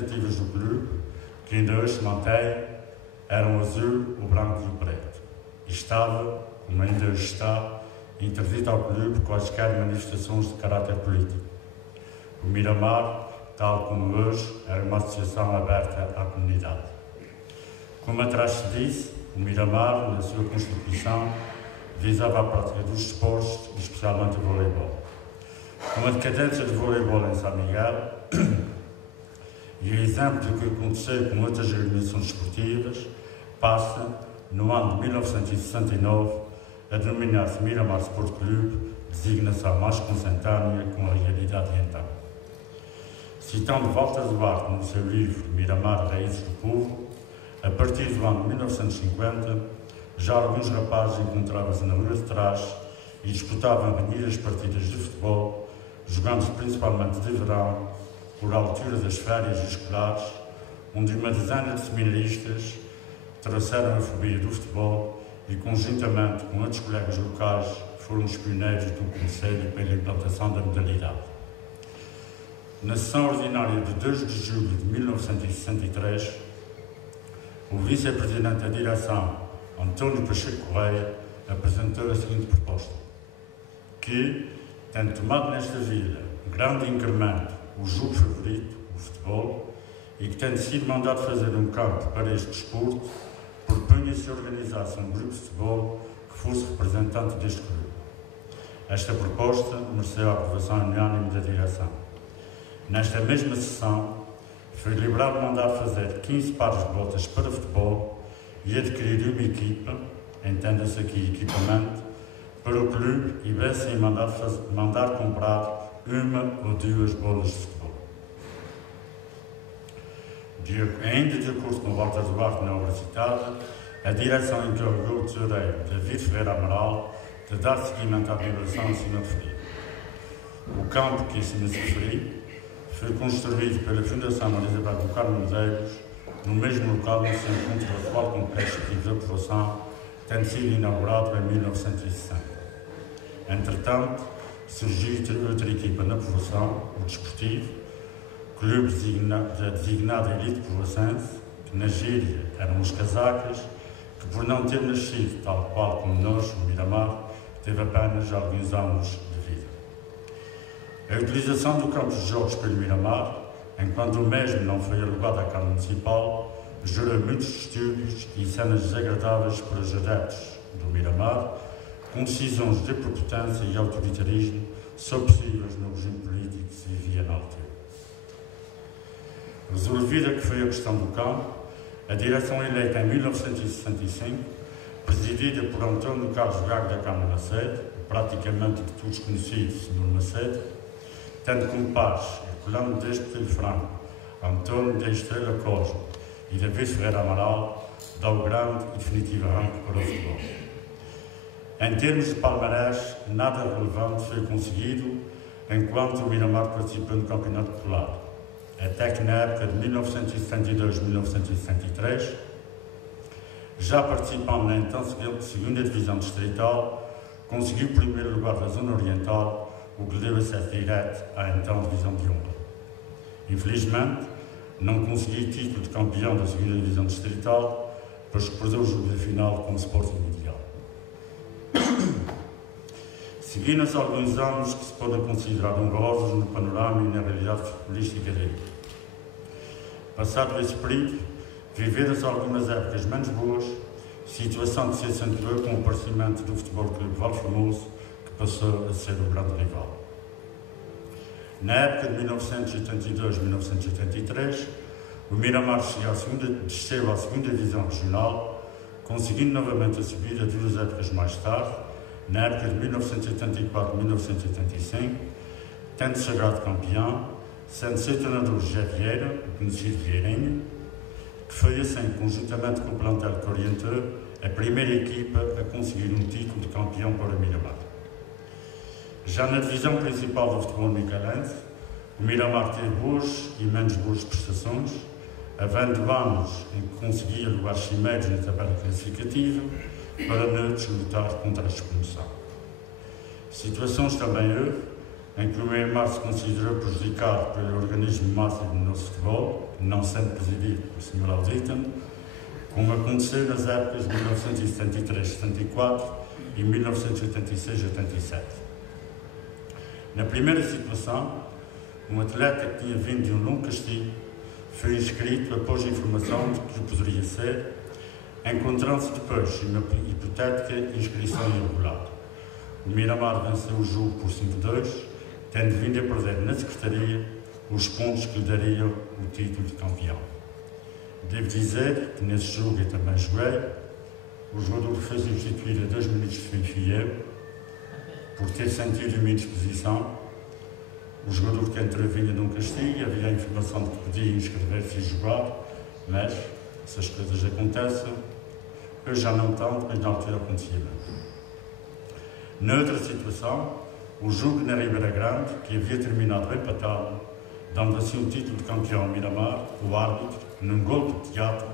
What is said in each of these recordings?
representativas do clube, que ainda hoje se mantém, eram o azul, o branco e o preto. E estava, como ainda hoje está, interdito ao clube quaisquer manifestações de caráter político. O Miramar, tal como hoje, era uma associação aberta à comunidade. Como atrás se disse, o Miramar, na sua constituição, visava a prática dos esportes, especialmente o voleibol. Com a decadência do voleibol em São Miguel, e o exemplo do que aconteceu com outras organizações esportivas, passa, no ano de 1969, a denominar-se Miramar Sport Clube, designação mais consentânea com a realidade de então. Citando Walter Duarte no seu livro Miramar, Raízes do Povo, a partir do ano de 1950, já alguns rapazes encontravam-se na rua de trás e disputavam avenidas partidas de futebol, jogando-se principalmente de verão, por altura das férias escolares, onde uma dezena de seminaristas trouxeram a fobia do futebol e, conjuntamente com outros colegas locais, foram os pioneiros do Conselho pela implantação da modalidade. Na sessão ordinária de 2 de julho de 1963, o vice-presidente da direção, António Pacheco Correia, apresentou a seguinte proposta: que, tendo tomado nesta vila grande incremento o jogo favorito, o futebol, e que, tendo sido mandado fazer um campo para este desporto, propunha-se organizar-se um grupo de futebol que fosse representante deste clube. Esta proposta mereceu a aprovação unânime da direção. Nesta mesma sessão, foi liberado mandar fazer 15 pares de botas para futebol e adquirir uma equipa, entenda-se aqui equipamento, para o clube e bem assim mandar comprar uma ou duas bolas de futebol. Ainda de acordo com Walter Duarte na obra citada, a direção encarregou o tesoureiro David Ferreira Amaral de dar seguimento à liberação acima referida. O campo que acima se referi foi construído pela Fundação Elizabeth do Carmo Medeiros, no mesmo local onde se encontra o atual complexo de aprovação, tendo sido inaugurado em 1960. Entretanto, surgiu outra equipa na povoação, o Desportivo, clube designado Elite Povoacense, que na gíria eram os casacas, que por não ter nascido tal qual como nós, o Miramar, teve apenas alguns anos de vida. A utilização do campo de jogos pelo Miramar, enquanto o mesmo não foi alugado à Câmara Municipal, gerou muitos distúrbios e cenas desagradáveis para os adeptos do Miramar, com decisões de prepotência e autoritarismo só possíveis no regime político que se vivia na altura. Resolvida que foi a questão do campo, a direção eleita em 1965, presidida por António Carlos Gago da Câmara Macedo, praticamente de todos conhecidos, Sr. Macedo, tendo como pares Herculano Deste Franco, António da Estrela Cosme e David Ferreira Amaral, dá o grande e definitivo arranque para o futebol. Em termos de palmarés, nada relevante foi conseguido enquanto o Miramar participou no Campeonato Popular, até que na época de 1972-1973, já participando na então segunda Divisão Distrital, conseguiu o primeiro lugar da Zona Oriental, o que lhe deu acesso direto à então Divisão de Honra. Infelizmente, não conseguiu título de campeão da segunda Divisão Distrital, pois perdeu o jogo da final com o Sporting Mundial. Seguiram-se alguns anos que se podem considerar honrosos no panorama e na realidade futebolística dele. Passado esse período, viveram-se algumas épocas menos boas, situação que se acentuou com o aparecimento do Futebol Clube Valfamoso, que passou a ser o grande rival. Na época de 1982-1983, o Miramar desceu à segunda divisão regional, conseguindo novamente a subida 2 épocas mais tarde, na época de 1984-1985, tendo sagrado campeão, sendo seu treinador José Vieira, o conhecido Vieirinho, que foi assim, conjuntamente com o plantel que orientou, a primeira equipa a conseguir um título de campeão para o Miramar. Já na divisão principal do futebol micalense, o Miramar teve boas e menos boas prestações, havendo anos em que conseguia lugares cimeiros na tabela classificativa, para noutros lutar contra a despromoção. Situações também houve em que o Miramar se considerou prejudicado pelo organismo máximo do nosso futebol, não sendo presidido pelo Sr. Alziton, como aconteceu nas épocas de 1973-74 e 1986-87. Na primeira situação, um atleta que tinha vindo de um longo castigo foi inscrito após a informação de que poderia ser, encontrando-se depois uma hipotética inscrição irregular. O Miramar venceu o jogo por 5-2, tendo vindo a perder na Secretaria os pontos que lhe dariam o título de campeão. Devo dizer que nesse jogo eu também joguei. O jogador que foi substituído a 2 minutos de fim fui eu, por ter sentido a minha disposição. O jogador que entrou vinha de um castigo, havia a informação de que podia inscrever-se e jogar, mas essas coisas acontecem. Eu já não tanto, mas na altura acontecia mesmo. Noutra situação, o jogo na Ribeira Grande, que havia terminado empatado, dando assim o título de campeão ao Miramar, o árbitro, num gol de teatro,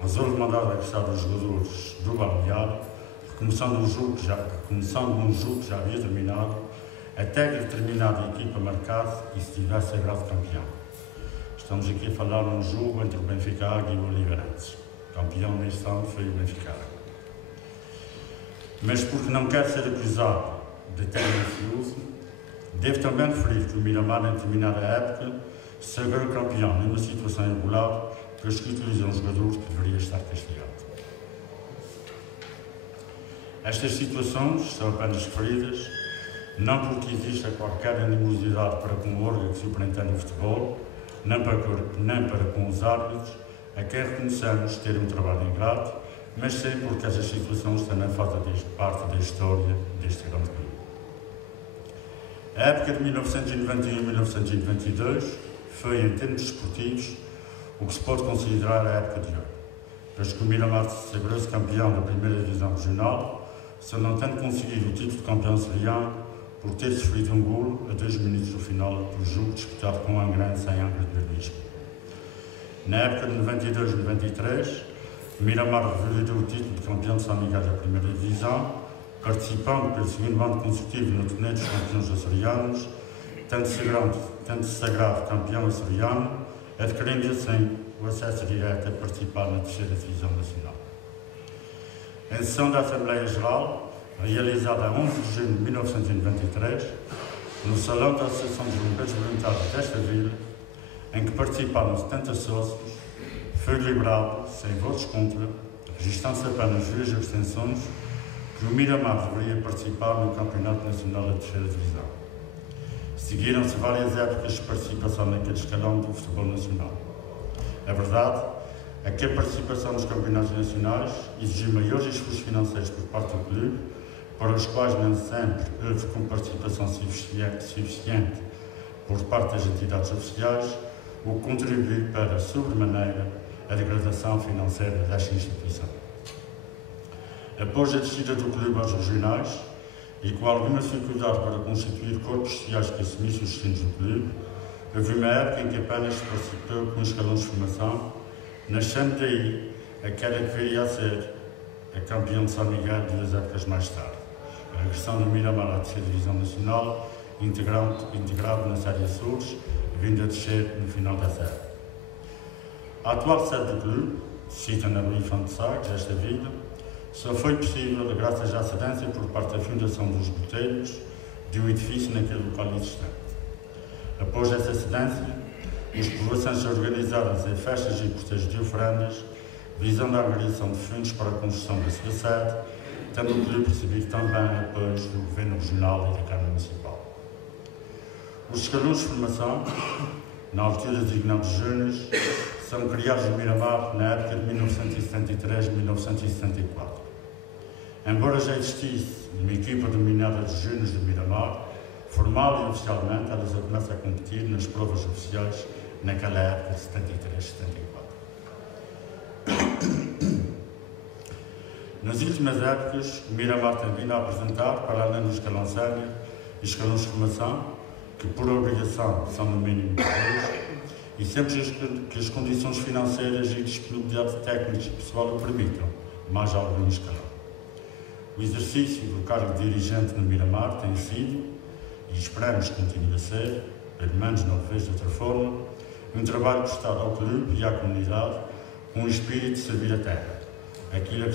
resolve mandar agressar os jogadores do balneário, começando um jogo que já havia terminado, até que determinada equipa marcasse e se tivesse sagrado campeão. Estamos aqui a falar num jogo entre o Benfica Águia e o Oliveirense. O campeão neste ano foi o Benfica Águia. Mas porque não quer ser acusado de tendencioso, devo também referir que o Miramar, na determinada época, se sagrou campeão numa situação irregular, pois que utilizou um jogador que deveria estar castigado. Estas situações são apenas referidas, não porque exista qualquer animosidade para com o órgão que superintende o futebol, nem para com os árbitros, a quem reconhecemos ter um trabalho ingrato, mas sim porque estas situações também fazem parte da história deste grande clube. A época de 1991 e 1992 foi, em termos desportivos, o que se pode considerar a época de ouro, pois que o Miramar sagrou-se campeão da primeira divisão regional, se não tendo conseguido o título de campeão seriano, por ter sofrido um golo a 2 minutos do final do jogo disputado com o Angrense em Angra do Heroísmo. Na época de 92-93, o Miramar revalidou o título de campeão de São Miguel da primeira divisão, participando pelo segundo ano consecutivo no torneio dos campeões açorianos, tendo-se sagrado campeão açoriano, adquirindo assim o acesso direto a participar na terceira divisão nacional. Em sessão da Assembleia Geral, realizada a 11 de junho de 1993, no Salão da Associação dos Bombeiros Voluntários desta vila, em que participaram 70 sócios, foi deliberado, sem votos contra, registando-se apenas 2 abstenções, que o Miramar deveria participar no Campeonato Nacional da Terceira Divisão. Seguiram-se várias épocas de participação naquele escalão do futebol nacional. A verdade é que a participação nos campeonatos nacionais exigiu maiores esforços financeiros por parte do clube, para os quais nem sempre houve com participação suficiente por parte das entidades oficiais, o que contribuiu para, sobremaneira, a degradação financeira desta instituição. Após a descida do clube aos regionais, e com alguma dificuldade para constituir corpos sociais que assumissem os destinos do clube, houve uma época em que apenas se participou com escalões de formação, nascendo daí aquela que viria a ser a campeão de São Miguel 2 épocas mais tarde, a regressão do Miramar à terceira divisão nacional, integrado na Série Açores, vindo a descer no final da série. A atual sede do clube, cita na Rua Infante Sagres, esta vida, só foi possível graças à cedência por parte da Fundação dos Boteiros de um edifício naquele local existente. Após essa cedência, os povoações se organizaram-se em festas e cortejos de ofrendas, visando a angariação de fundos para a construção da sua sede, tendo o clube recebido também apoios do Governo Regional e da Câmara Municipal. Os escalões de formação, na altura designados júniores, são criados no Miramar na época de 1973 e 1974. Embora já existisse uma equipa denominada de júniores do Miramar, formal e oficialmente, ela já começa a competir nas provas oficiais naquela época de 73 e 74. Nas últimas épocas, o Miramar tem vindo a apresentar, para além do escalão sénior e escalões de formação, que por obrigação são no mínimo 2, e sempre que as condições financeiras e disponibilidade de técnicos e pessoal o permitam, mais algum escalão. O exercício do cargo de dirigente no Miramar tem sido, e esperamos que continue a ser, pelo menos não o vejo de outra forma, um trabalho prestado ao clube e à comunidade com o espírito de servir a terra. Aquilo que